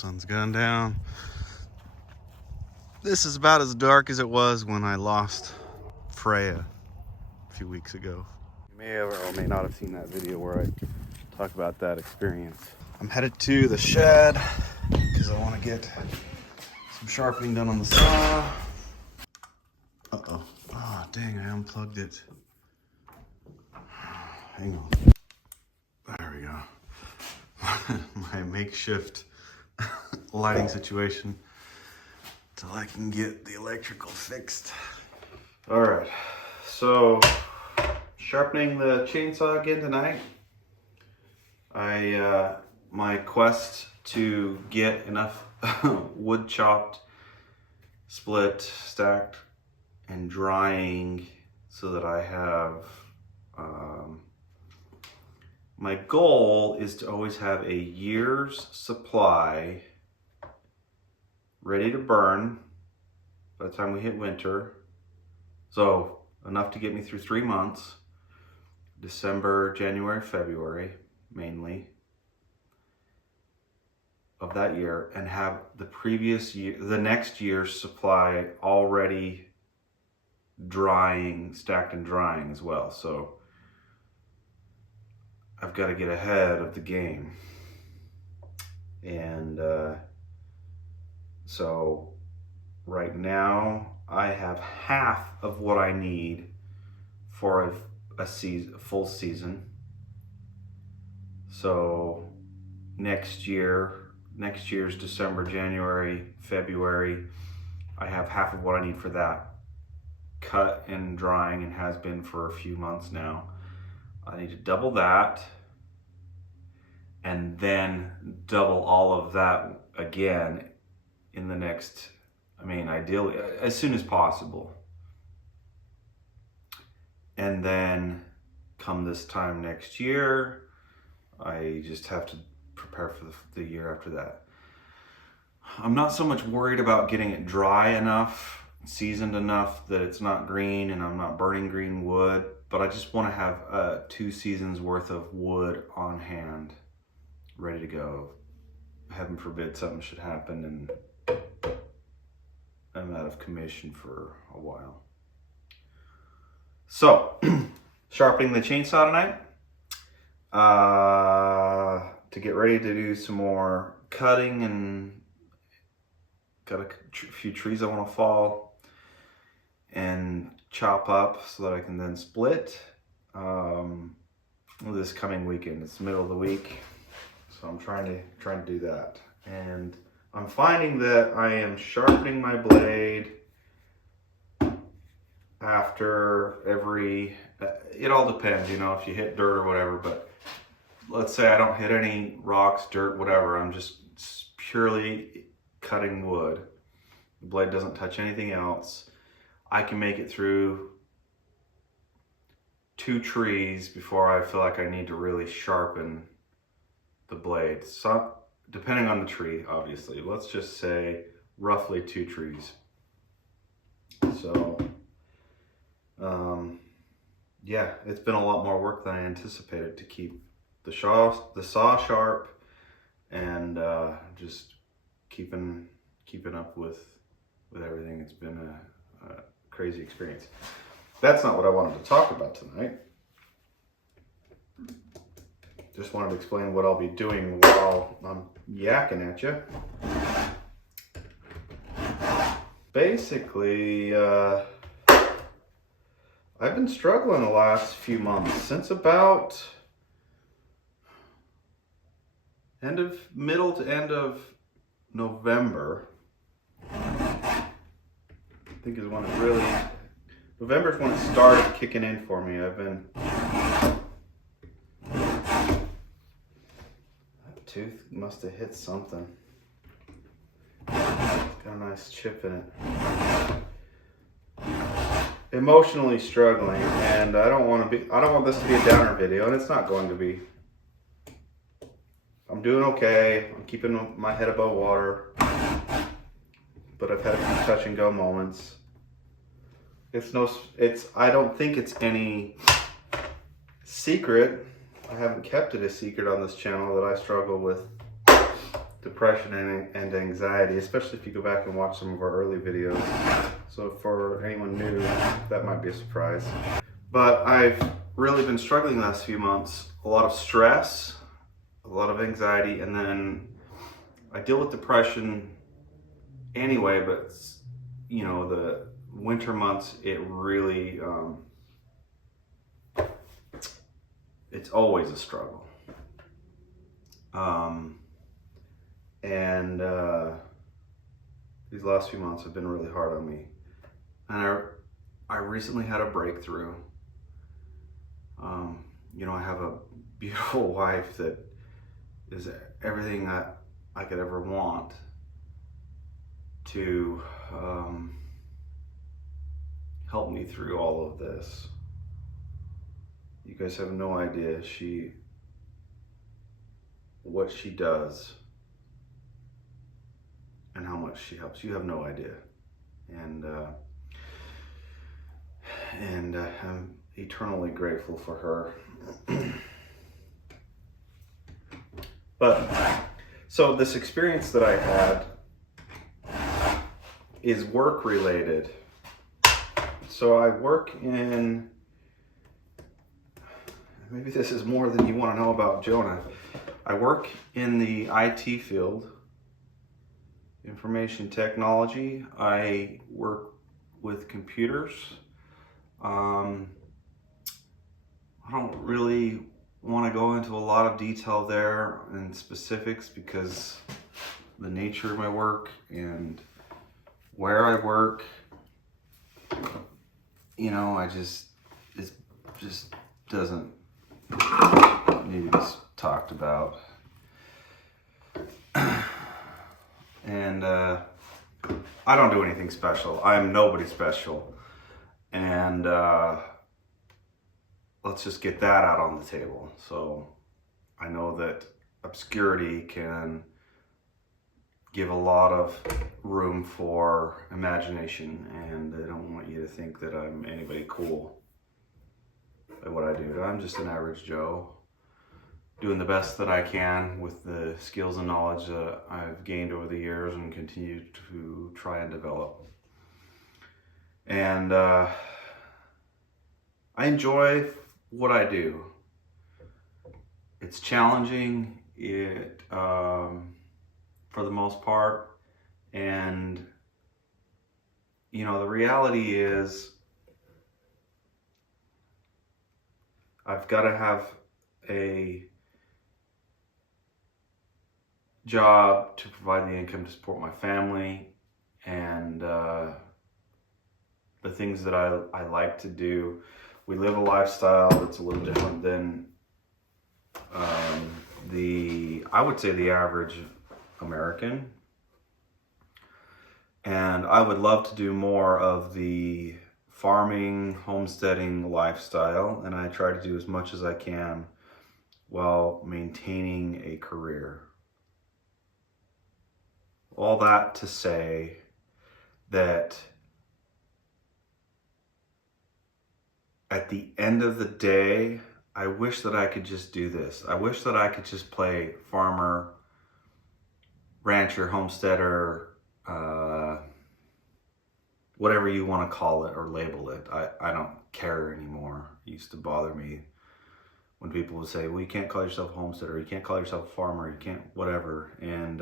Sun's gone down. This is about as dark as it was when I lost Freya a few weeks ago. You may have or may not have seen that video where I talk about that experience. I'm headed to the shed because I want to get some sharpening done on the saw. Uh-oh. Ah, dang, I unplugged it. Hang on. There we go. My makeshift lighting situation till I can get the electrical fixed. All right, so sharpening the chainsaw again tonight. My quest to get enough wood chopped, split, stacked, and drying so that I have, my goal is to always have a year's supply ready to burn by the time we hit winter. So enough to get me through 3 months, December, January, February, mainly, of that year, and have the previous year, the next year's supply already drying, stacked and drying as well. So I've got to get ahead of the game. And so right now I have half of what I need for a full season. So next year's December, January, February, I have half of what I need for that cut and drying, and has been for a few months now. I need to double that, and then double all of that again in the next, ideally, as soon as possible. And then come this time next year, I just have to prepare for the year after that. I'm not so much worried about getting it dry enough, seasoned enough that it's not green and I'm not burning green wood, but I just want to have 2 seasons worth of wood on hand, ready to go. Heaven forbid something should happen and I'm out of commission for a while. So, sharpening the chainsaw tonight to get ready to do some more cutting, and got a few trees I want to fall and chop up so that I can then split this coming weekend. It's the middle of the week, so I'm trying to do that. And I'm finding that I am sharpening my blade after every, it all depends, if you hit dirt or whatever, but let's say I don't hit any rocks, dirt, whatever, I'm just purely cutting wood. The blade doesn't touch anything else. I can make it through 2 trees before I feel like I need to really sharpen the blade. So, depending on the tree, obviously. Let's just say roughly 2 trees. So, yeah, it's been a lot more work than I anticipated to keep the saw sharp, and just keeping up with everything. It's been a crazy experience. That's not what I wanted to talk about tonight. Just wanted to explain what I'll be doing while I'm yakking at you. Basically, I've been struggling the last few months, since about middle to end of November. I think is when it really, November is when it started kicking in for me. That tooth must have hit something. It's got a nice chip in it. Emotionally struggling, and I don't want this to be a downer video, and it's not going to be. I'm doing okay. I'm keeping my head above water, but I've had a few touch and go moments. I don't think it's any secret. I haven't kept it a secret on this channel that I struggle with depression and anxiety, especially if you go back and watch some of our early videos. So for anyone new, that might be a surprise. But I've really been struggling the last few months. A lot of stress, a lot of anxiety, and then I deal with depression anyway, but you know, the winter months, it really, it's always a struggle. And these last few months have been really hard on me. And I recently had a breakthrough. You know, I have a beautiful wife that is everything that I could ever want to help me through all of this. You guys have no idea what she does and how much she helps. You have no idea. And I'm eternally grateful for her. But so this experience that I had is work related. So I work in, maybe this is more than you want to know about Jonah. I work in the IT field, information technology. I work with computers. I don't really want to go into a lot of detail there and specifics because the nature of my work and where I work, you know, it just doesn't need to be talked about. And I don't do anything special. I'm nobody special. And let's just get that out on the table. So I know that obscurity can give a lot of room for imagination, and I don't want you to think that I'm anybody cool at what I do. I'm just an average Joe doing the best that I can with the skills and knowledge that I've gained over the years and continue to try and develop. And I enjoy what I do. It's challenging, for the most part, and you know, the reality is I've got to have a job to provide the income to support my family and the things that I like to do. We live a lifestyle that's a little different than I would say the average American. And I would love to do more of the farming, homesteading lifestyle, and I try to do as much as I can while maintaining a career. All that to say that at the end of the day, I wish that I could just do this. I wish that I could just play farmer, rancher, homesteader, whatever you want to call it or label it. I don't care anymore. It used to bother me when people would say, well, you can't call yourself a homesteader, you can't call yourself a farmer, you can't whatever. And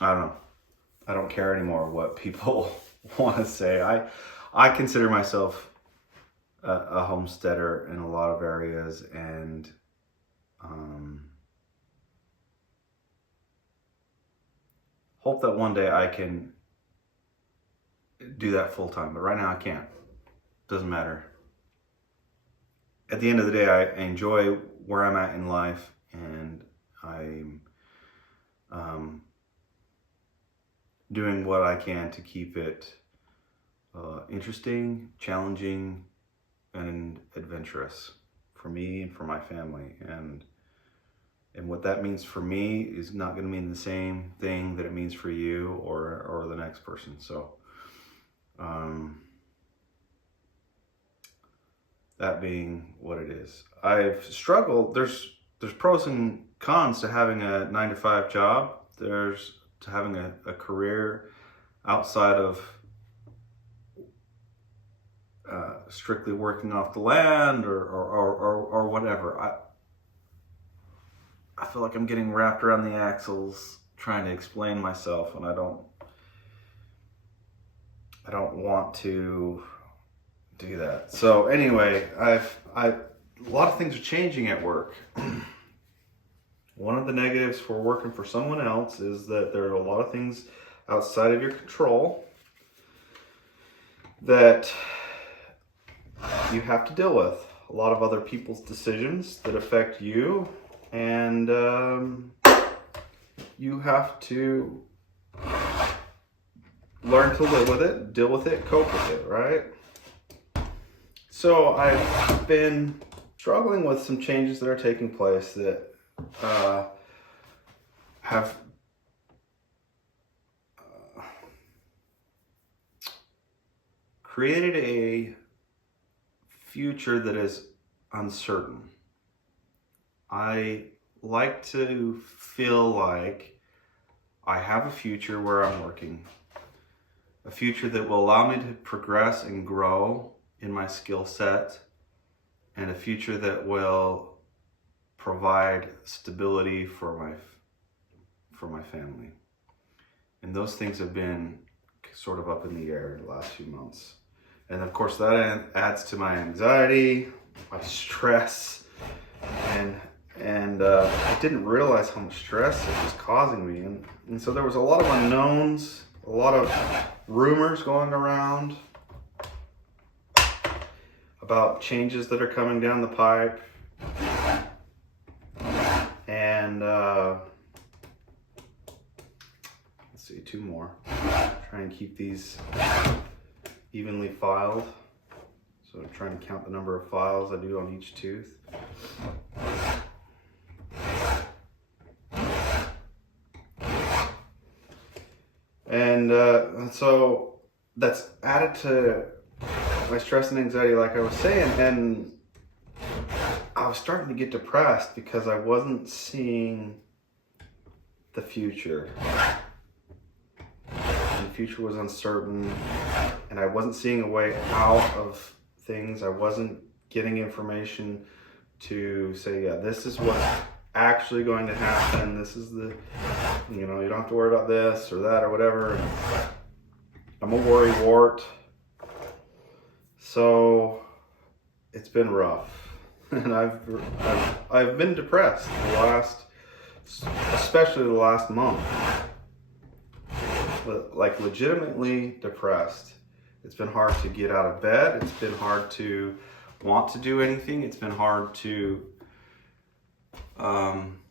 I don't know. I don't care anymore what people want to say. I consider myself a homesteader in a lot of areas, and hope that one day I can do that full time, but right now I can't. Doesn't matter. At the end of the day, I enjoy where I'm at in life, and I'm doing what I can to keep it interesting, challenging, and adventurous for me and for my family. And what that means for me is not going to mean the same thing that it means for you or the next person. So that being what it is, I've struggled. There's pros and cons to having a 9-to-5 job. There's to having a career outside of strictly working off the land or whatever. I feel like I'm getting wrapped around the axles trying to explain myself, and I don't want to do that. So anyway, a lot of things are changing at work. One of the negatives for working for someone else is that there are a lot of things outside of your control that you have to deal with. A lot of other people's decisions that affect you, and you have to learn to live with it, deal with it, cope with it, right? So I've been struggling with some changes that are taking place that have created a future that is uncertain. I like to feel like I have a future where I'm working, a future that will allow me to progress and grow in my skill set, and a future that will provide stability for my family. And those things have been sort of up in the air the last few months. And of course that adds to my anxiety, my stress, and I didn't realize how much stress it was causing me. And so there was a lot of unknowns, a lot of rumors going around about changes that are coming down the pipe. And let's see, 2 more. Try and keep these evenly filed. So I'm trying to count the number of files I do on each tooth. And so that's added to my stress and anxiety, like I was saying, and I was starting to get depressed because I wasn't seeing the future. And the future was uncertain, and I wasn't seeing a way out of things. I wasn't getting information to say, yeah, this is what's actually going to happen. This is the, you don't have to worry about this or that or whatever. And I'm a worry wart. So it's been rough. And I've been depressed especially the last month. Like legitimately depressed. It's been hard to get out of bed. It's been hard to want to do anything. It's been hard to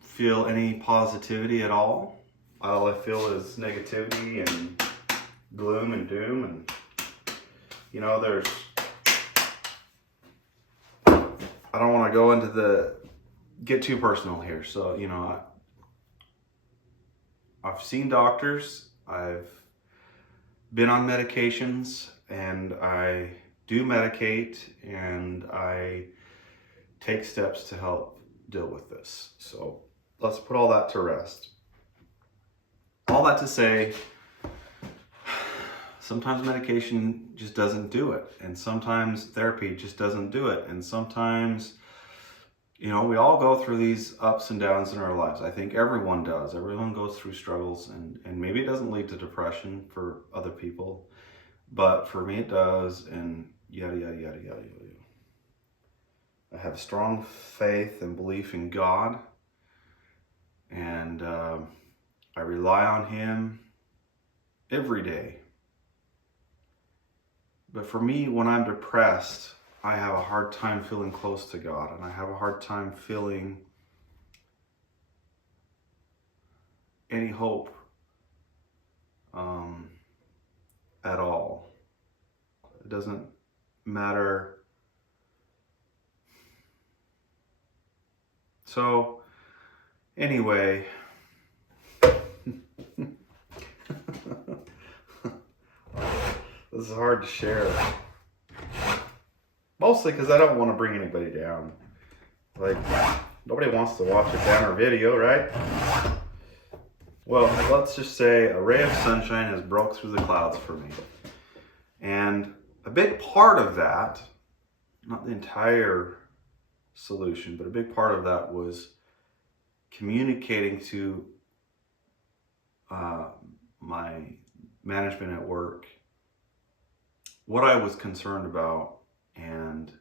feel any positivity at all. All I feel is negativity and gloom and doom, and I don't want to go into get too personal here. So, I've seen doctors, I've been on medications, and I do medicate, and I take steps to help deal with this. So let's put all that to rest. All that to say, sometimes medication just doesn't do it, and sometimes therapy just doesn't do it, and sometimes, we all go through these ups and downs in our lives. I think everyone does. Everyone goes through struggles, and maybe it doesn't lead to depression for other people, but for me it does, and yada, yada, yada, yada, yada. I have strong faith and belief in God, and I rely on Him every day. But for me, when I'm depressed, I have a hard time feeling close to God, and I have a hard time feeling any hope at all. It doesn't matter. So, anyway, this is hard to share. Mostly because I don't want to bring anybody down. Like, Nobody wants to watch a banner video, right? Well, let's just say a ray of sunshine has broke through the clouds for me. And a big part of that, not the entire solution, but a big part of that was communicating to my management at work what I was concerned about and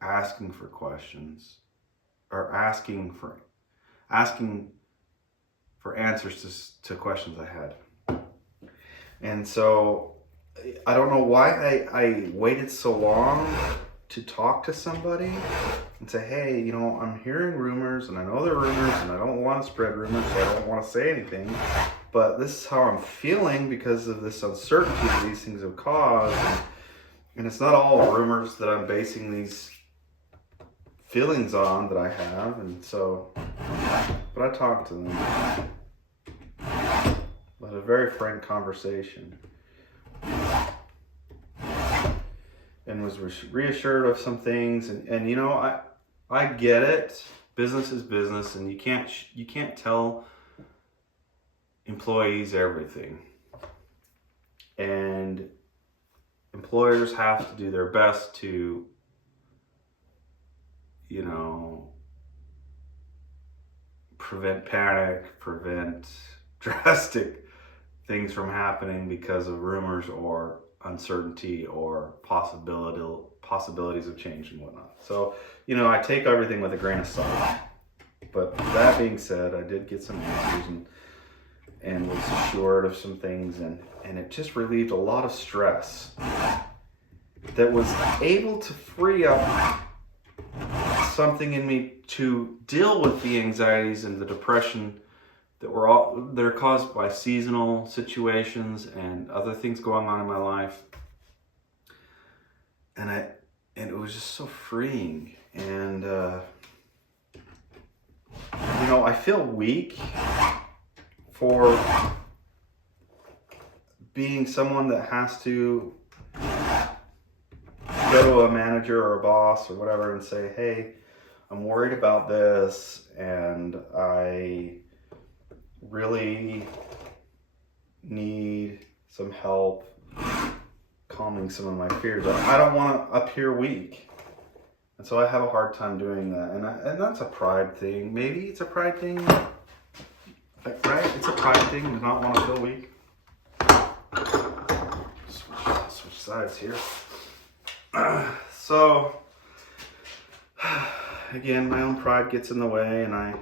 asking for questions, or asking for answers to questions I had. And so I don't know why I waited so long to talk to somebody and say, hey, you know, I'm hearing rumors, and I know they're rumors, and I don't want to spread rumors, so I don't want to say anything, but this is how I'm feeling because of this uncertainty that these things have caused. And it's not all rumors that I'm basing these feelings on that I have. And so, but I talked to them. But a very frank conversation. And was reassured of some things. And you know, I get it. Business is business, and you can't tell employees everything. And employers have to do their best to, you know, prevent panic, prevent drastic things from happening because of rumors or uncertainty or possibilities of change and whatnot. So, you know, I take everything with a grain of salt. But that being said, I did get some answers and was assured of some things, and it just relieved a lot of stress that was able to free up something in me to deal with the anxieties and the depression that are caused by seasonal situations and other things going on in my life. And it was just so freeing. And you know, I feel weak for being someone that has to go to a manager or a boss or whatever and say, hey, I'm worried about this, and I really need some help calming some of my fears. I don't want to appear weak. And so I have a hard time doing that. And that's a pride thing. Maybe it's a pride thing, right? It's a pride thing to not want to feel weak. Switch sides here. So, again, my own pride gets in the way, and I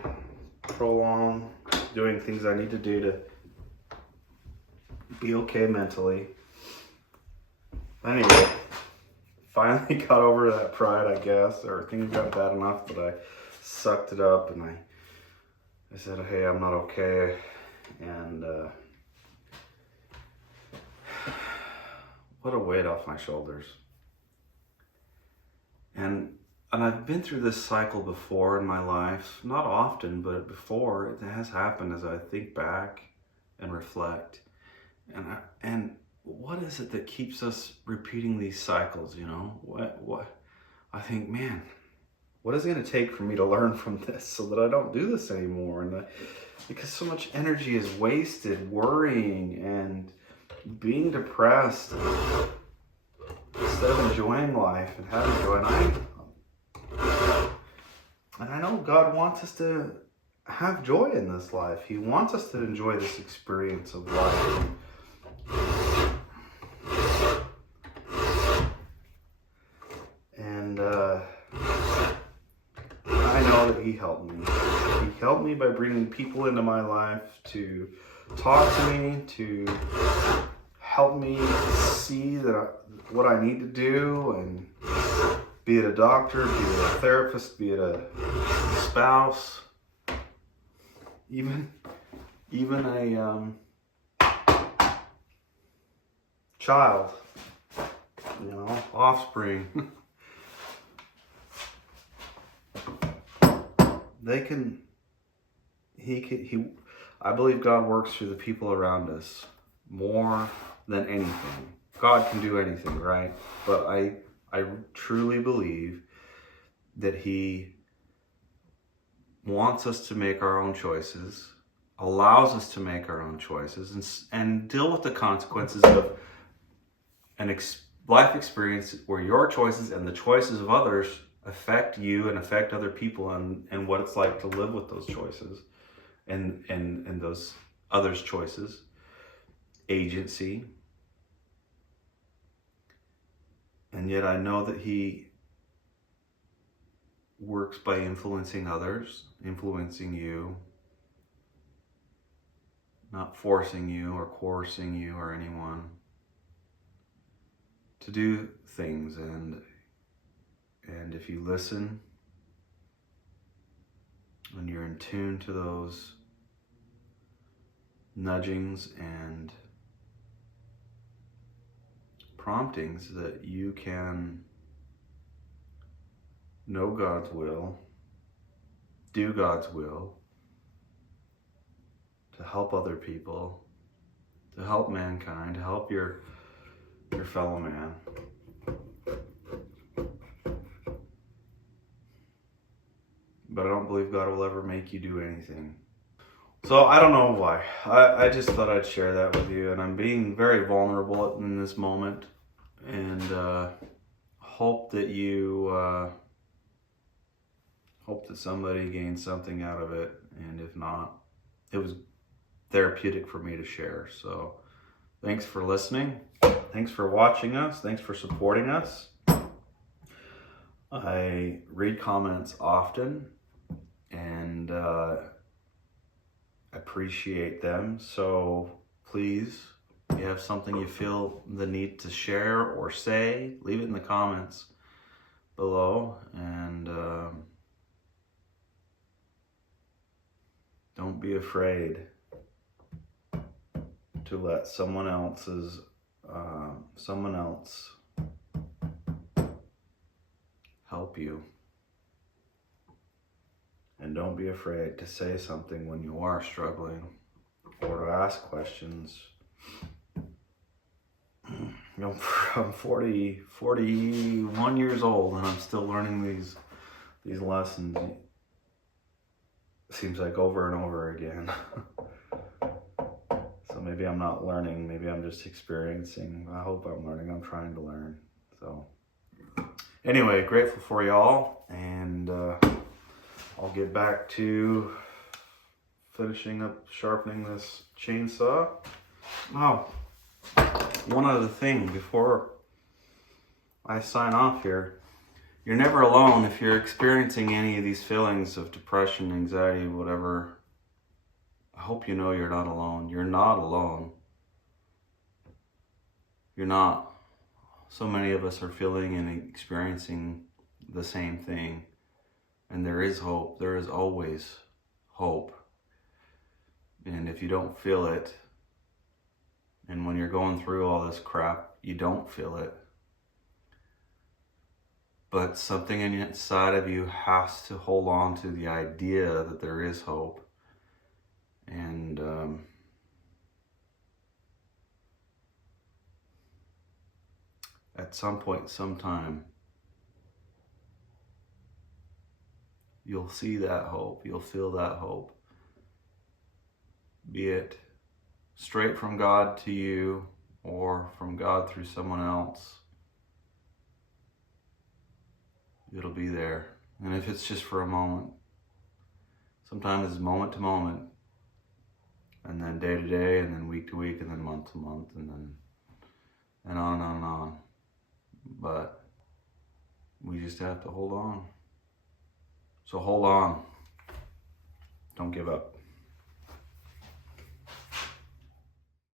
prolong doing things I need to do to be okay mentally. Anyway, finally got over that pride, I guess, or things got bad enough that I sucked it up, and I said, hey, I'm not okay, and what a weight off my shoulders. And I've been through this cycle before in my life, not often, but before it has happened as I think back and reflect. And what is it that keeps us repeating these cycles, you know? What I think, man, what is it going to take for me to learn from this so that I don't do this anymore? And because so much energy is wasted worrying and being depressed instead of enjoying life and having joy. And I know God wants us to have joy in this life. He wants us to enjoy this experience of life. And I know that He helped me. He helped me by bringing people into my life to talk to me, to help me see what I need to do, and be it a doctor, be it a therapist, be it a spouse, even a child, you know, offspring. I believe God works through the people around us more than anything. God can do anything, right? But I truly believe that He wants us to make our own choices, allows us to make our own choices, and deal with the consequences of an life experience where your choices and the choices of others affect you and affect other people, and what it's like to live with those choices and those others' choices, agency. And yet I know that he works by influencing others, influencing you, not forcing you or coercing you or anyone to do things. And if you listen and you're in tune to those nudgings and promptings, that you can know God's will, do God's will, to help other people, to help mankind, to help your fellow man. But I don't believe God will ever make you do anything. So I don't know why. I just thought I'd share that with you, and I'm being very vulnerable in this moment, and hope that somebody gains something out of it, and if not, it was therapeutic for me to share. So thanks for listening. Thanks for watching us. Thanks for supporting us. I read comments often, and appreciate them. So please, if you have something you feel the need to share or say, leave it in the comments below, and don't be afraid to let someone else help you. And don't be afraid to say something when you are struggling, or to ask questions. You know, I'm 41 years old, and I'm still learning these lessons. It seems like over and over again. So maybe I'm not learning, maybe I'm just experiencing. I hope I'm learning. I'm trying to learn. So anyway, grateful for y'all, and I'll get back to finishing up sharpening this chainsaw. Oh, one other thing before I sign off here. You're never alone. If you're experiencing any of these feelings of depression, anxiety, whatever, I hope you know you're not alone. You're not alone. You're not. So many of us are feeling and experiencing the same thing. And there is hope. There is always hope. And if you don't feel it, and when you're going through all this crap, you don't feel it, but something inside of you has to hold on to the idea that there is hope. And at some point, sometime, you'll see that hope, you'll feel that hope, be it straight from God to you or from God through someone else. It'll be there. And if it's just for a moment, sometimes it's moment to moment, and then day to day, and then week to week, and then month to month, and on and on and on. But we just have to hold on. So hold on. Don't give up.